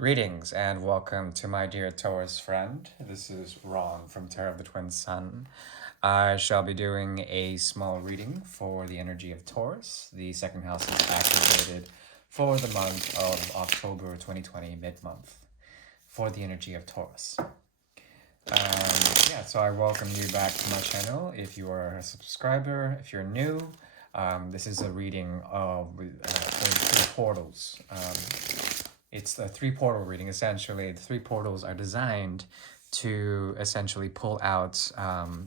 Greetings and welcome to my dear Taurus friend. This is Ron from Terra of the Twin Sun. I shall be doing a small reading for the energy of Taurus. The second house is activated for the month of October 2020, mid-month, for the energy of Taurus. So I welcome you back to my channel. If you are a subscriber, if you're new, this is a reading for the three portals. It's a three portal reading, essentially. The three portals are designed to essentially pull out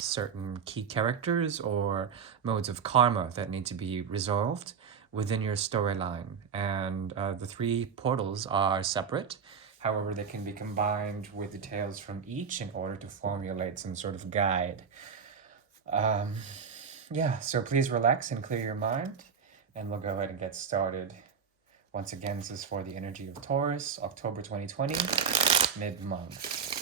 certain key characters or modes of karma that need to be resolved within your storyline. And the three portals are separate. However, they can be combined with details from each in order to formulate some sort of guide. So please relax and clear your mind, and we'll go ahead and get started. Once again, this is for the energy of Taurus, October 2020, mid-month.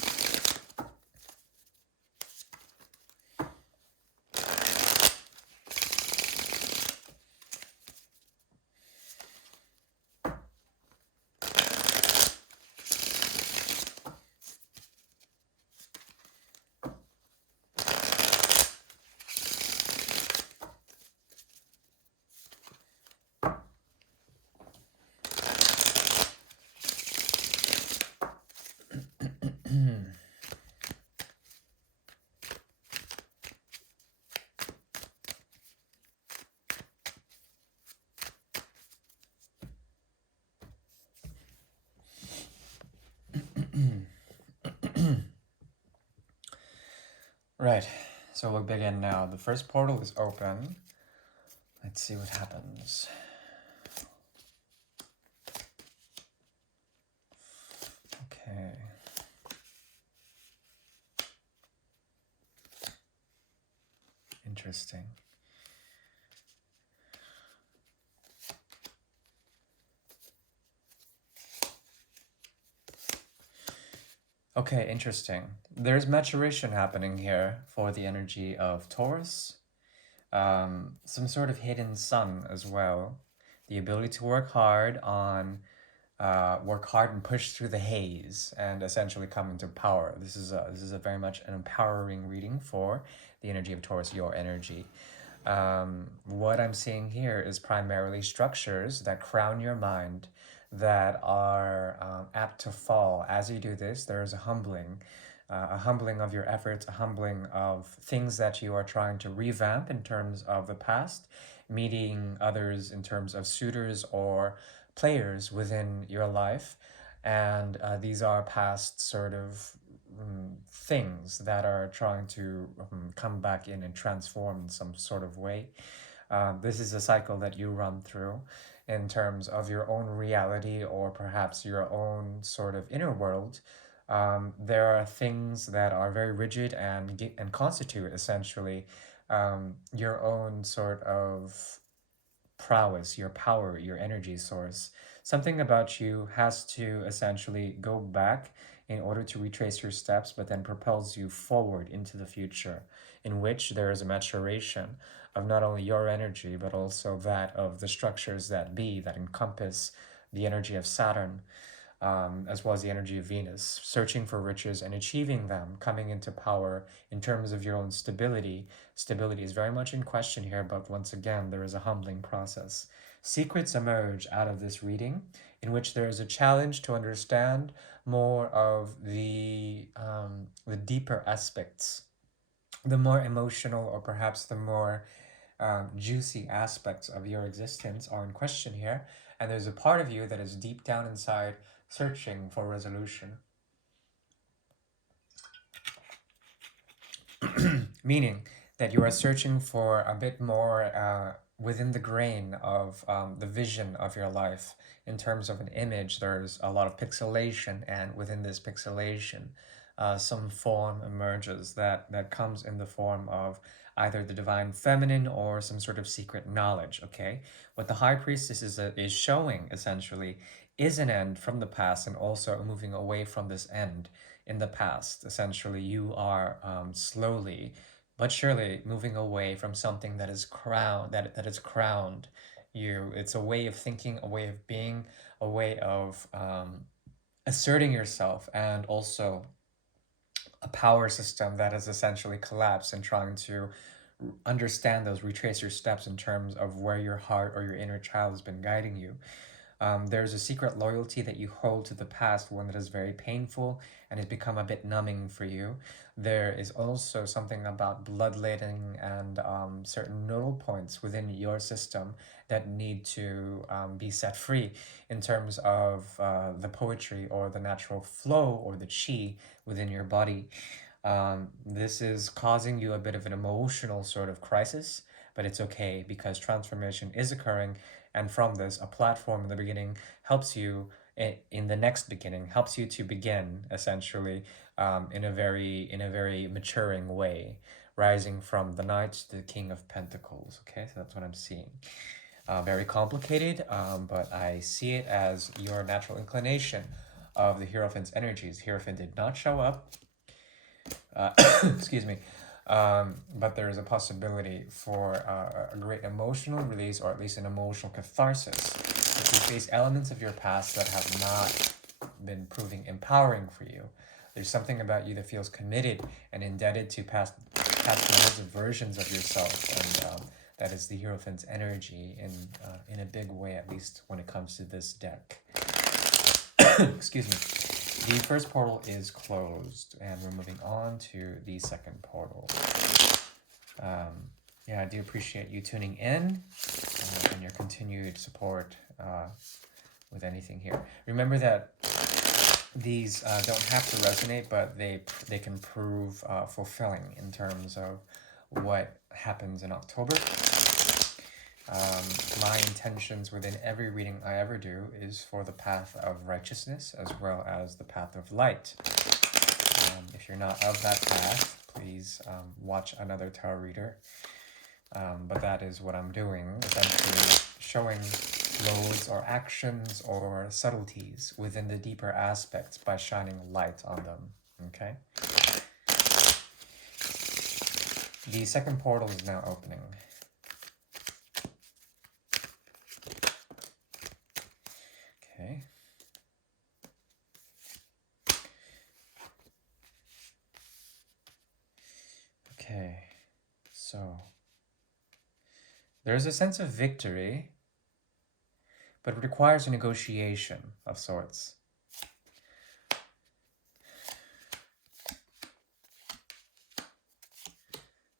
Right, so we'll begin now. The first portal is open. Let's see what happens. Okay. Interesting. Okay, interesting. There's maturation happening here for the energy of Taurus. Some sort of hidden sun as well. The ability to work hard and push through the haze and essentially come into power. This is a very much an empowering reading for the energy of Taurus, your energy. What I'm seeing here is primarily structures that crown your mind that are apt to fall. As you do this, there is a humbling of your efforts, a humbling of things that you are trying to revamp in terms of the past, meeting others in terms of suitors or players within your life. And these are past sort of things that are trying to come back in and transform in some sort of way. This is a cycle that you run through in terms of your own reality or perhaps your own sort of inner world. There are things that are very rigid and constitute essentially your own sort of prowess, your power, your energy source. Something about you has to essentially go back in order to retrace your steps, but then propels you forward into the future, in which there is a maturation of not only your energy, but also that of the structures that be, that encompass the energy of Saturn, as well as the energy of Venus, searching for riches and achieving them, coming into power in terms of your own stability. Stability is very much in question here, but once again, there is a humbling process. Secrets emerge out of this reading, in which there is a challenge to understand more of the deeper aspects, the more emotional or perhaps the more juicy aspects of your existence are in question here. And there's a part of you that is deep down inside searching for resolution. Meaning that you are searching for a bit more within the grain of the vision of your life. In terms of an image, there's a lot of pixelation, and within this pixelation, some form emerges that comes in the form of either the divine feminine or some sort of secret knowledge, okay? What the High Priestess is showing, essentially, is an end from the past and also moving away from this end in the past. Essentially, you are slowly but surely moving away from something that is crowned you. It's a way of thinking, a way of being, a way of asserting yourself, and also a power system that has essentially collapsed, and trying to understand those, retrace your steps in terms of where your heart or your inner child has been guiding you. There's a secret loyalty that you hold to the past, one that is very painful and has become a bit numbing for you. There is also something about bloodletting and certain nodal points within your system that need to be set free in terms of the poetry or the natural flow or the chi within your body. This is causing you a bit of an emotional sort of crisis, but it's okay because transformation is occurring. And from this, a platform in the beginning helps you in the next beginning, helps you to begin essentially in a very maturing way, rising from the Knight to the King of Pentacles. Okay, so that's what I'm seeing. Very complicated, but I see it as your natural inclination of the Hierophant's energies. The Hierophant did not show up. Excuse me. But there is a possibility for a great emotional release, or at least an emotional catharsis. If you face elements of your past that have not been proving empowering for you, there's something about you that feels committed and indebted to past lives of versions of yourself, and that is the Hierophant's energy in a big way, at least when it comes to this deck. Excuse me. The first portal is closed, and we're moving on to the second portal. Yeah, I do appreciate you tuning in and your continued support with anything here. Remember that these don't have to resonate, but they can prove fulfilling in terms of what happens in October. My intentions within every reading I ever do is for the path of righteousness as well as the path of light. If you're not of that path, please watch another tarot reader. But that is what I'm doing, essentially showing roads or actions or subtleties within the deeper aspects by shining light on them. Okay? The second portal is now opening. Okay. Okay. So there's a sense of victory, but it requires a negotiation of sorts.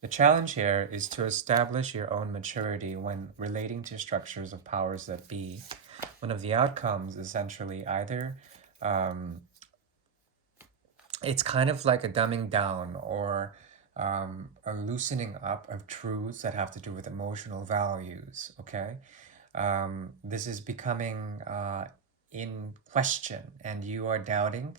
The challenge here is to establish your own maturity when relating to structures of powers that be. One of the outcomes, essentially, either it's kind of like a dumbing down or a loosening up of truths that have to do with emotional values, okay? This is becoming in question, and you are doubting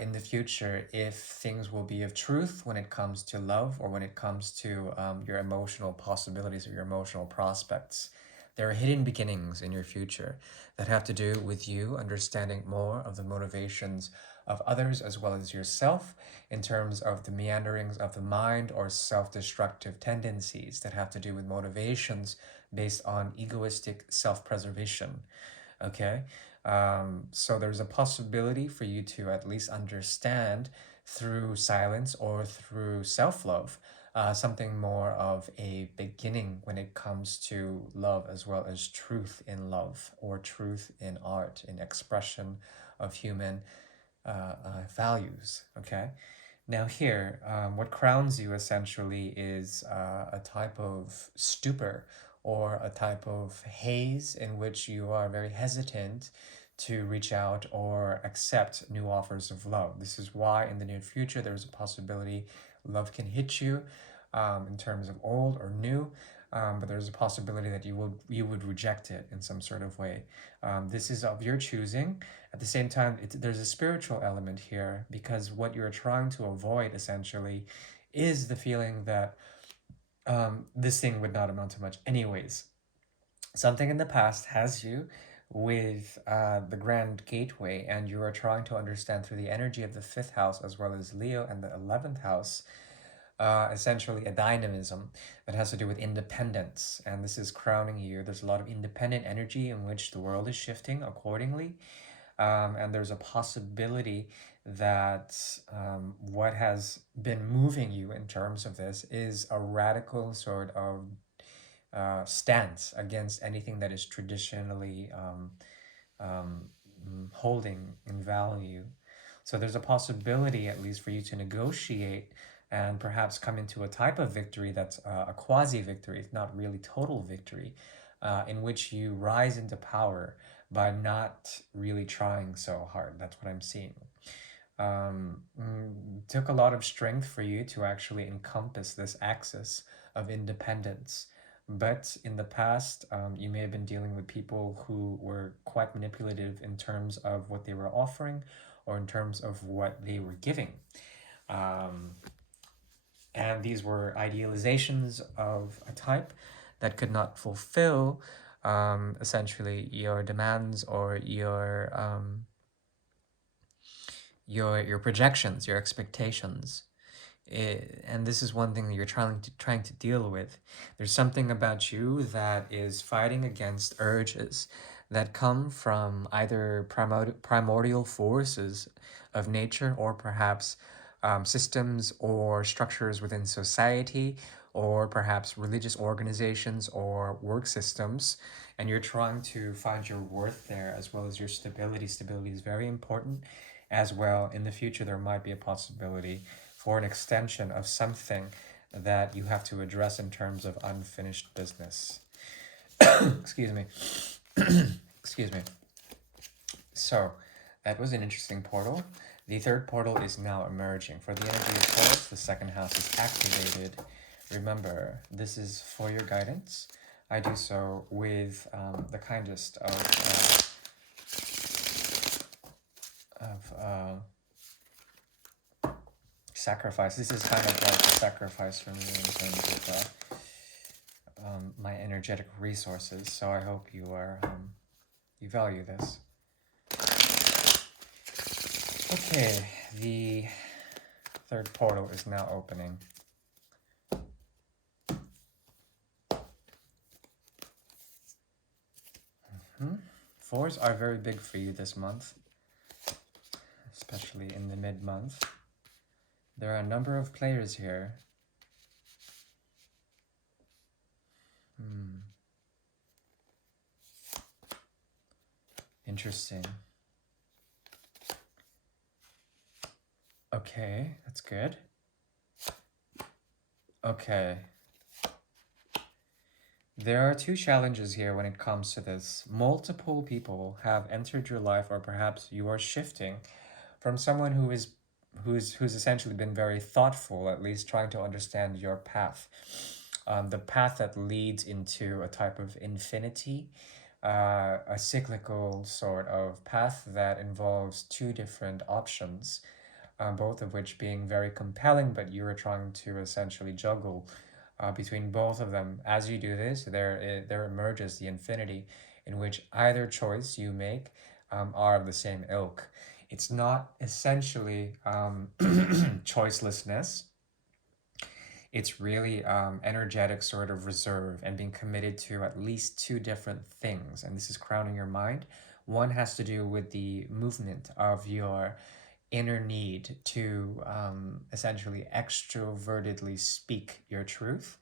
in the future if things will be of truth when it comes to love, or when it comes to your emotional possibilities or your emotional prospects. There are hidden beginnings in your future that have to do with you understanding more of the motivations of others as well as yourself in terms of the meanderings of the mind or self-destructive tendencies that have to do with motivations based on egoistic self-preservation. Okay? So there's a possibility for you to at least understand through silence or through self-love something more of a beginning when it comes to love, as well as truth in love or truth in art, in expression of human values. Okay? Now here, what crowns you essentially is a type of stupor or a type of haze in which you are very hesitant to reach out or accept new offers of love. This is why in the near future there's a possibility love can hit you in terms of old or new, but there's a possibility that you would reject it in some sort of way. This is of your choosing. At the same time, there's a spiritual element here, because what you're trying to avoid essentially is the feeling that this thing would not amount to much anyways. Something in the past has you with the Grand Gateway, and you are trying to understand through the energy of the 5th house as well as Leo and the 11th house, essentially a dynamism that has to do with independence, and this is crowning you. There's a lot of independent energy in which the world is shifting accordingly. And there's a possibility that what has been moving you in terms of this is a radical sort of stance against anything that is traditionally um, holding in value. So there's a possibility, at least, for you to negotiate and perhaps come into a type of victory that's a quasi victory, not really total victory, in which you rise into power by not really trying so hard. That's what I'm seeing. Took a lot of strength for you to actually encompass this axis of independence. But in the past, you may have been dealing with people who were quite manipulative in terms of what they were offering or in terms of what they were giving. Um, and these were idealizations of a type that could not fulfill essentially your demands or your projections, your expectations. And this is one thing that you're trying to deal with. There's something about you that is fighting against urges that come from either primordial forces of nature or perhaps systems or structures within society or perhaps religious organizations or work systems, and you're trying to find your worth there as well as your stability. Stability is very important as well. In the future, there might be a possibility for an extension of something that you have to address in terms of unfinished business. Excuse me. Excuse me. So, that was an interesting portal. The third portal is now emerging. For the energy of Taurus, the second house is activated. Remember, this is for your guidance. I do so with the kindest of sacrifice. This is kind of like a sacrifice for me in terms of my energetic resources. So I hope you are you value this. Okay, the third portal is now opening. Fours are very big for you this month, especially in the mid-month. There are a number of players here. Interesting. Okay, that's good. Okay. There are two challenges here when it comes to this. Multiple people have entered your life, or perhaps you are shifting from someone who's essentially been very thoughtful, at least trying to understand your path. The path that leads into a type of infinity, a cyclical sort of path that involves two different options, both of which being very compelling, but you are trying to essentially juggle between both of them. As you do this, there emerges the infinity in which either choice you make are of the same ilk. It's not essentially choicelessness. It's really energetic sort of reserve and being committed to at least two different things. And this is crowning your mind. One has to do with the movement of your inner need to essentially extrovertedly speak your truth,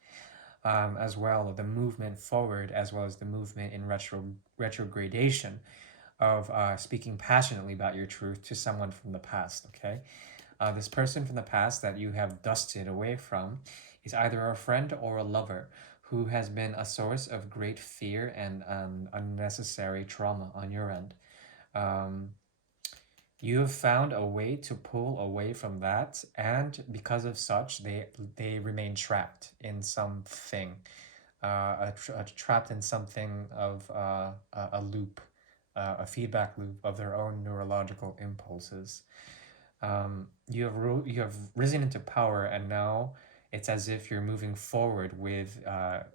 as well the movement forward, as well as the movement in retrogradation of speaking passionately about your truth to someone from the past. Okay, this person from the past that you have dusted away from is either a friend or a lover who has been a source of great fear and unnecessary trauma on your end. Um, you have found a way to pull away from that, and because of such, they remain trapped in something, trapped in something of a loop, a feedback loop of their own neurological impulses. You have risen into power, and now it's as if you're moving forward with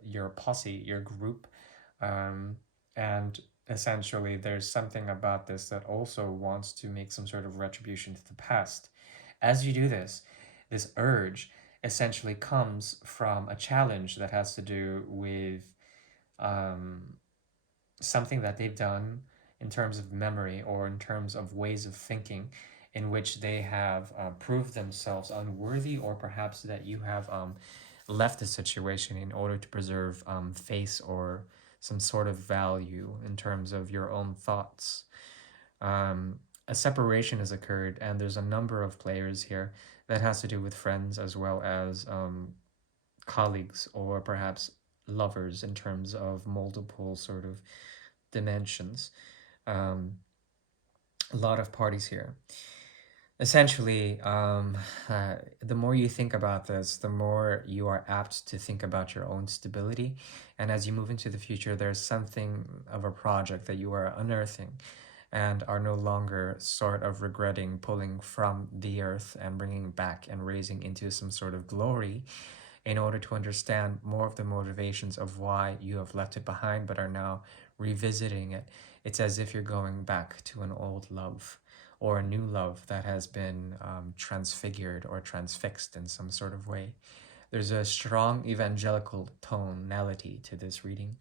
your posse, your group, um, and essentially there's something about this that also wants to make some sort of retribution to the past. As you do this, this urge essentially comes from a challenge that has to do with um, something that they've done in terms of memory or in terms of ways of thinking in which they have proved themselves unworthy, or perhaps that you have left the situation in order to preserve face or some sort of value in terms of your own thoughts. A separation has occurred, and there's a number of players here that has to do with friends as well as colleagues or perhaps lovers in terms of multiple sort of dimensions. Um, a lot of parties here. Essentially, the more you think about this, the more you are apt to think about your own stability. And as you move into the future, there's something of a project that you are unearthing and are no longer sort of regretting pulling from the earth and bringing back and raising into some sort of glory in order to understand more of the motivations of why you have left it behind but are now revisiting it. It's as if you're going back to an old love or a new love that has been transfigured or transfixed in some sort of way. There's a strong evangelical tonality to this reading,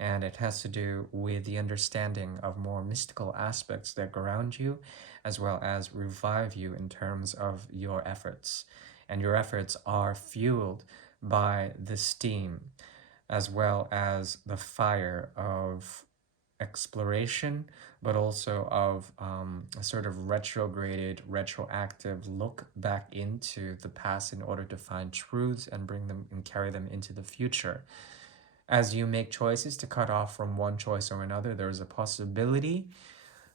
and it has to do with the understanding of more mystical aspects that ground you as well as revive you in terms of your efforts. And your efforts are fueled by the steam as well as the fire of exploration, but also of a sort of retrograded, retroactive look back into the past in order to find truths and bring them and carry them into the future. As you make choices to cut off from one choice or another, there is a possibility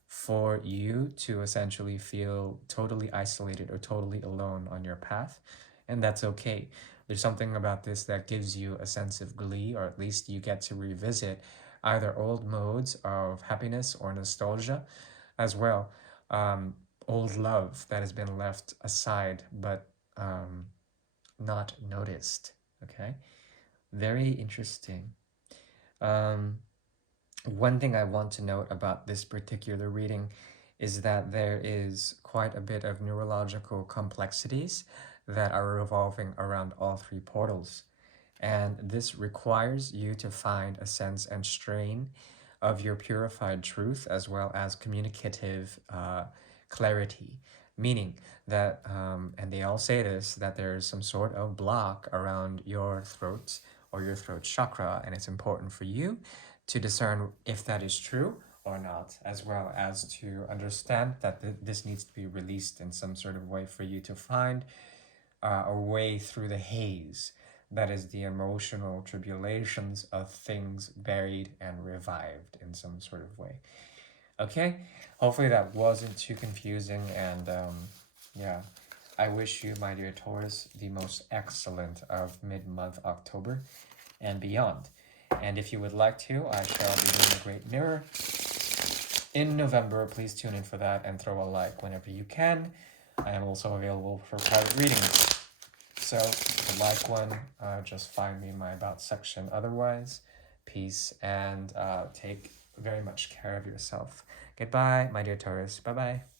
for you to essentially feel totally isolated or totally alone on your path, and that's okay. There's something about this that gives you a sense of glee, or at least you get to revisit either old modes of happiness or nostalgia, as well old love that has been left aside but not noticed. Okay, very interesting. um, One thing I want to note about this particular reading is that there is quite a bit of neurological complexities that are revolving around all three portals. And this requires you to find a sense and strain of your purified truth as well as communicative clarity. Meaning that, and they all say this, that there's some sort of block around your throat or your throat chakra, and it's important for you to discern if that is true or not, as well as to understand that this needs to be released in some sort of way for you to find a way through the haze that is the emotional tribulations of things buried and revived in some sort of way. Okay, hopefully that wasn't too confusing, and yeah, I wish you, my dear Taurus, the most excellent of mid-month October and beyond. And if you would like to, I shall be doing a great mirror in November. Please tune in for that and throw a like whenever you can. I am also available for private readings. So, if you like one, just find me in my About section. Otherwise, peace and take very much care of yourself. Goodbye, my dear Taurus. Bye bye.